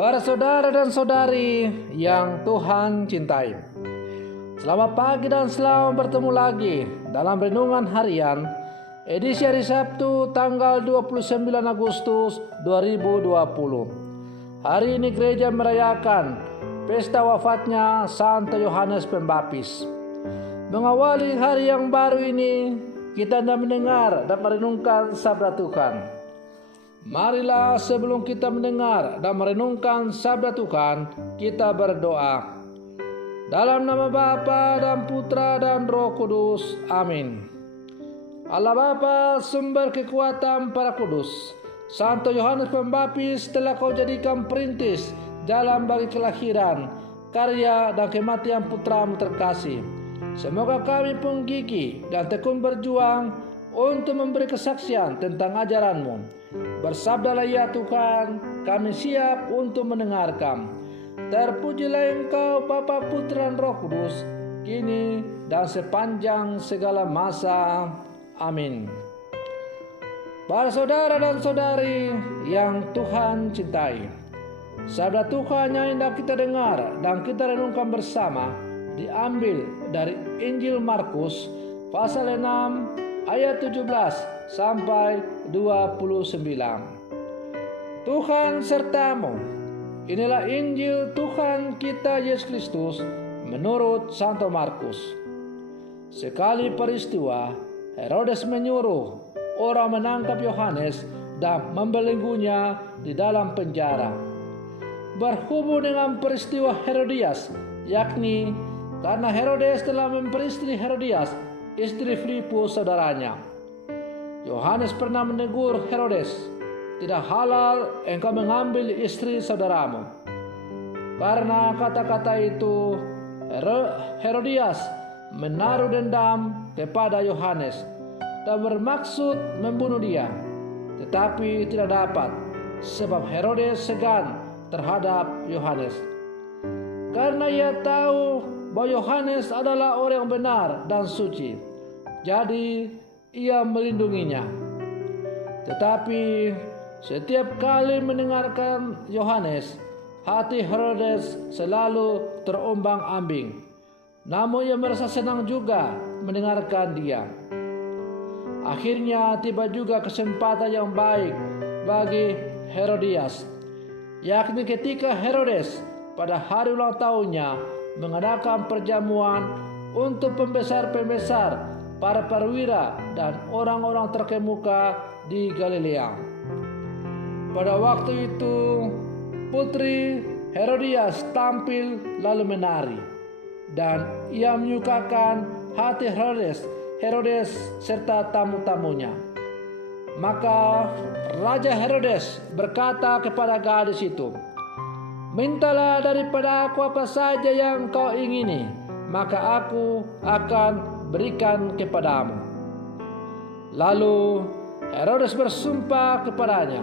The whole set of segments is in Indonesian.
Para saudara dan saudari yang Tuhan cintai, selamat pagi dan selamat bertemu lagi dalam Renungan Harian edisi hari Sabtu tanggal 29 Agustus 2020. Hari ini gereja merayakan pesta wafatnya Santo Yohanes Pembaptis. Mengawali hari yang baru ini, kita hendak mendengar dan merenungkan sabda Tuhan. Marilah sebelum kita mendengar dan merenungkan sabda Tuhan, kita berdoa. Dalam nama Bapa dan Putra dan Roh Kudus. Amin. Allah Bapa, sumber kekuatan para kudus, Santo Yohanes Pembaptis telah Kau jadikan perintis jalan bagi kelahiran, karya dan kematian Putramu terkasih. Semoga kami pun gigih dan tekun berjuang untuk memberi kesaksian tentang ajaran-Mu. Bersabdalah ya Tuhan, kami siap untuk mendengarkan. Terpujilah Engkau Bapa, Putra dan Roh Kudus, kini dan sepanjang segala masa. Amin. Para saudara dan saudari yang Tuhan cintai, sabda Tuhan yang hendak kita dengar dan kita renungkan bersama diambil dari Injil Markus pasal 6 ayat 17 sampai 29. Tuhan sertamu. Inilah Injil Tuhan kita Yesus Kristus menurut Santo Markus. Sekali peristiwa, Herodes menyuruh orang menangkap Yohanes dan membelenggunya di dalam penjara. Berhubung dengan peristiwa Herodias, yakni karena Herodes telah memperistri Herodias, istri Filipus saudaranya. Yohanes pernah menegur Herodes, "Tidak halal engkau mengambil istri saudaramu." Karena kata-kata itu, Herodias menaruh dendam kepada Yohanes dan bermaksud membunuh dia. Tetapi tidak dapat, sebab Herodes segan terhadap Yohanes. Karena ia tahu bahwa Yohanes adalah orang yang benar dan suci, jadi ia melindunginya. Tetapi setiap kali mendengarkan Yohanes, hati Herodes selalu terombang-ambing. Namun ia merasa senang juga mendengarkan dia. Akhirnya tiba juga kesempatan yang baik bagi Herodias, yakni ketika Herodes pada hari ulang tahunnya mengadakan perjamuan untuk pembesar-pembesar, para perwira dan orang-orang terkemuka di Galilea. Pada waktu itu, putri Herodias tampil lalu menari, dan ia menyukakan hati Herodes serta tamu-tamunya. Maka Raja Herodes berkata kepada gadis itu, "Mintalah daripada aku apa saja yang kau ingini, maka aku akan berikan kepadamu." Lalu Herodes bersumpah kepadanya,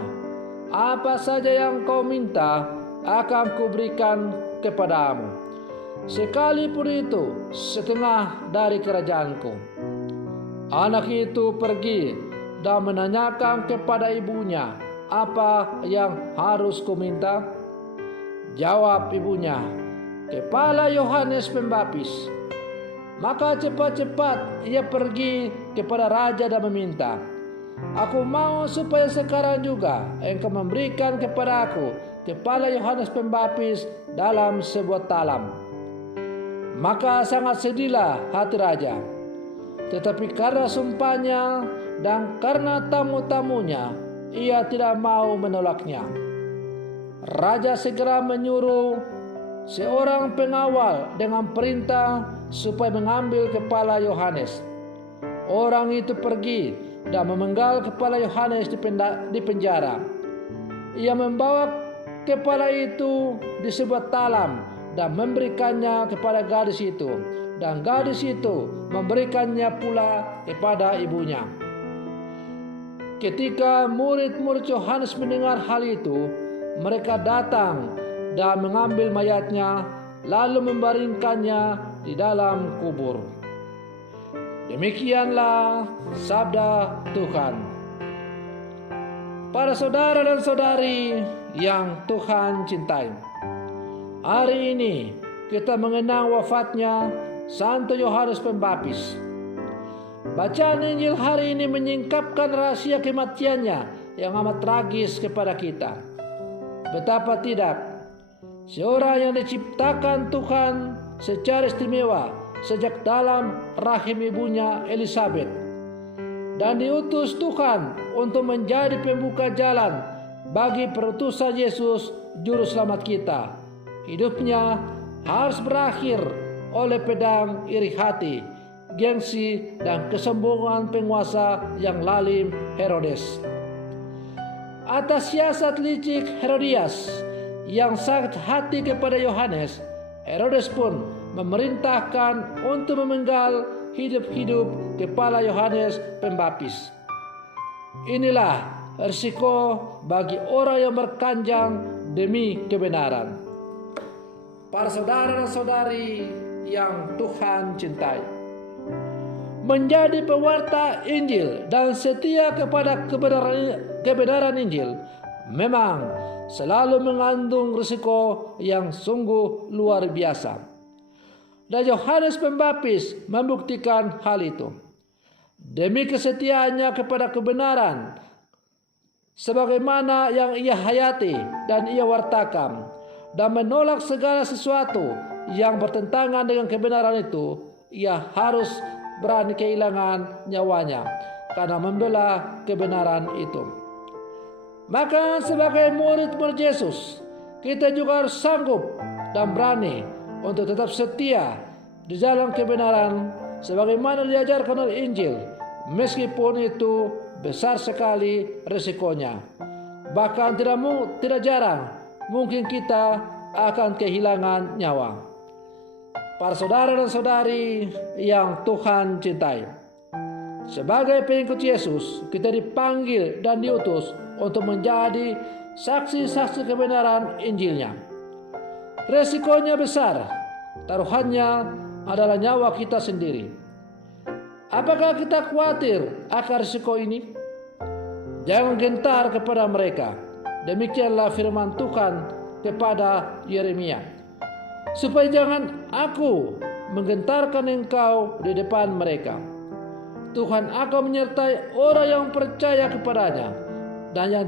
"Apa saja yang kau minta akan kuberikan kepadamu, sekalipun itu setengah dari kerajaanku." Anak itu pergi dan menanyakan kepada ibunya, "Apa yang harus kuminta?" Jawab ibunya, "Kepala Yohanes Pembaptis." Maka cepat-cepat ia pergi kepada raja dan meminta, "Aku mau supaya sekarang juga engkau memberikan kepada aku kepala Yohanes Pembaptis dalam sebuah talam." Maka sangat sedihlah hati raja. Tetapi karena sumpahnya dan karena tamu-tamunya, ia tidak mau menolaknya. Raja segera menyuruh seorang pengawal dengan perintah supaya mengambil kepala Yohanes. Orang itu pergi dan memenggal kepala Yohanes di penjara. Ia membawa kepala itu di sebuah talam dan memberikannya kepada gadis itu, dan gadis itu memberikannya pula kepada ibunya. Ketika murid-murid Yohanes mendengar hal itu, mereka datang dan mengambil mayatnya, lalu membaringkannya di dalam kubur. Demikianlah sabda Tuhan. Para saudara dan saudari yang Tuhan cintai, hari ini kita mengenang wafatnya Santo Yohanes Pembaptis. Bacaan Injil hari ini menyingkapkan rahasia kematiannya yang amat tragis kepada kita. Betapa tidak, seorang yang diciptakan Tuhan secara istimewa sejak dalam rahim ibunya Elizabeth, dan diutus Tuhan untuk menjadi pembuka jalan bagi perutusan Yesus Juru Selamat kita. Hidupnya harus berakhir oleh pedang iri hati, gengsi, dan kesombongan penguasa yang lalim Herodes. Atas siasat licik Herodias yang sakit hati kepada Yohanes, Herodes pun memerintahkan untuk memenggal hidup-hidup kepala Yohanes Pembaptis. Inilah risiko bagi orang yang berkanjang demi kebenaran. Para saudara dan saudari yang Tuhan cintai, menjadi pewarta Injil dan setia kepada kebenaran Injil memang selalu mengandung risiko yang sungguh luar biasa. Dan Yohanes Pembaptis membuktikan hal itu. Demi kesetiaannya kepada kebenaran, sebagaimana yang ia hayati dan ia wartakan, dan menolak segala sesuatu yang bertentangan dengan kebenaran itu, ia harus berani kehilangan nyawanya karena membela kebenaran itu. Maka sebagai murid-murid Yesus, kita juga harus sanggup dan berani untuk tetap setia di jalan kebenaran sebagaimana diajarkan oleh Injil, meskipun itu besar sekali risikonya. Bahkan tidak jarang mungkin kita akan kehilangan nyawa. Para saudara dan saudari yang Tuhan cintai, sebagai pengikut Yesus, kita dipanggil dan diutus untuk menjadi saksi-saksi kebenaran Injilnya. Resikonya besar, taruhannya adalah nyawa kita sendiri. Apakah kita khawatir akan risiko ini? Jangan gentar kepada mereka. Demikianlah firman Tuhan kepada Yeremia, supaya jangan aku menggentarkan engkau di depan mereka. Tuhan akan menyertai orang yang percaya kepadanya dan yang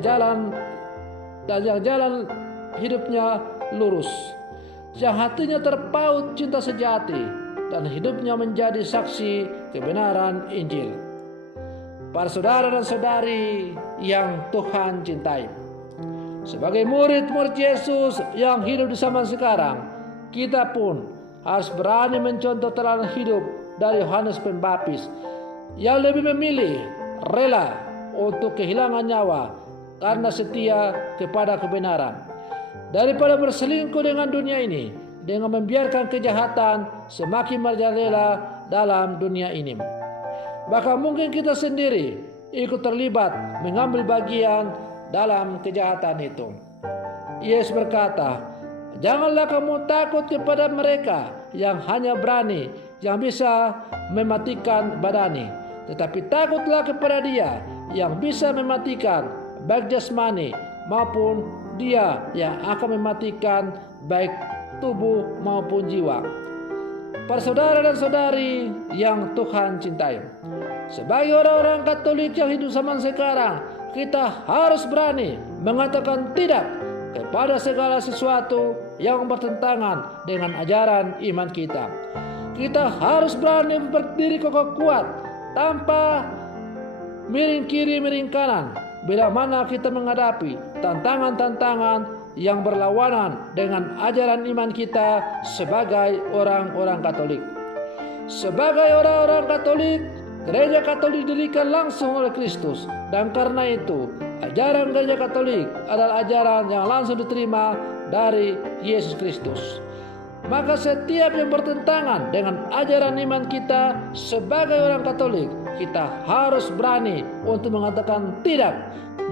jalan hidupnya lurus, yang hatinya terpaut cinta sejati dan hidupnya menjadi saksi kebenaran Injil. Para saudara dan saudari yang Tuhan cintai, sebagai murid-murid Yesus yang hidup di zaman sekarang, kita pun harus berani mencontoh teladan hidup dari Yohanes Pembaptis yang lebih memilih rela untuk kehilangan nyawa karena setia kepada kebenaran, daripada berselingkuh dengan dunia ini dengan membiarkan kejahatan semakin merajalela dalam dunia ini. Bahkan mungkin kita sendiri ikut terlibat mengambil bagian dalam kejahatan itu. Yesus berkata, janganlah kamu takut kepada mereka yang hanya berani, yang bisa mematikan badani, tetapi takutlah kepada Dia yang bisa mematikan baik jasmani maupun Dia yang akan mematikan baik tubuh maupun jiwa. Para saudara dan saudari yang Tuhan cintai, sebagai orang-orang Katolik yang hidup zaman sekarang, kita harus berani mengatakan tidak kepada segala sesuatu yang bertentangan dengan ajaran iman kita. Kita harus berani berdiri kokoh kuat tanpa miring kiri miring kanan bila mana kita menghadapi tantangan-tantangan yang berlawanan dengan ajaran iman kita sebagai orang-orang Katolik. Sebagai orang-orang Katolik, Gereja Katolik didirikan langsung oleh Kristus, dan karena itu ajaran Gereja Katolik adalah ajaran yang langsung diterima dari Yesus Kristus. Maka setiap yang bertentangan dengan ajaran iman kita sebagai orang Katolik, kita harus berani untuk mengatakan tidak,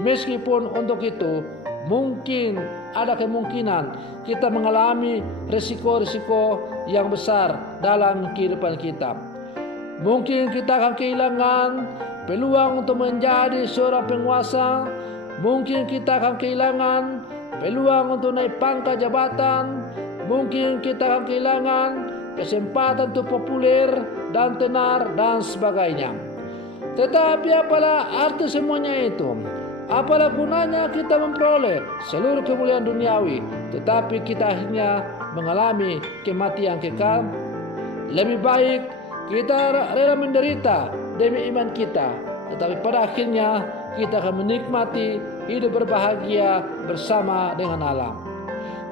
meskipun untuk itu mungkin ada kemungkinan kita mengalami risiko-risiko yang besar dalam kehidupan kita. Mungkin kita akan kehilangan peluang untuk menjadi seorang penguasa Mungkin kita akan kehilangan peluang untuk naik pangkat jabatan. Mungkin kita akan kehilangan kesempatan untuk populer dan tenar dan sebagainya. Tetapi apalah arti semuanya itu? Apalah gunanya kita memperoleh seluruh kemuliaan duniawi, tetapi kita akhirnya mengalami kematian kekal? Lebih baik kita rela menderita demi iman kita, tetapi pada akhirnya kita akan menikmati hidup berbahagia bersama dengan Allah.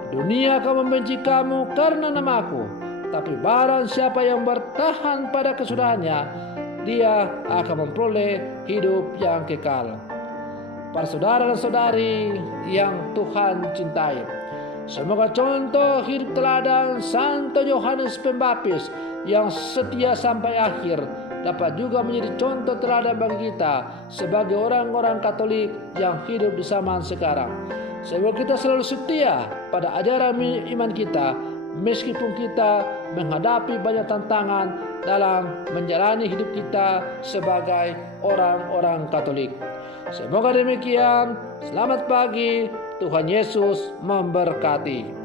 Dunia akan membenci kamu karena namaku, tapi barang siapa yang bertahan pada kesudahannya, dia akan memperoleh hidup yang kekal. Para saudara dan saudari yang Tuhan cintai, semoga contoh hidup teladan Santo Yohanes Pembaptis yang setia sampai akhir dapat juga menjadi contoh teladan bagi kita sebagai orang-orang Katolik yang hidup di zaman sekarang. Semoga kita selalu setia pada ajaran iman kita, meskipun kita menghadapi banyak tantangan dalam menjalani hidup kita sebagai orang-orang Katolik. Semoga demikian. Selamat pagi. Tuhan Yesus memberkati.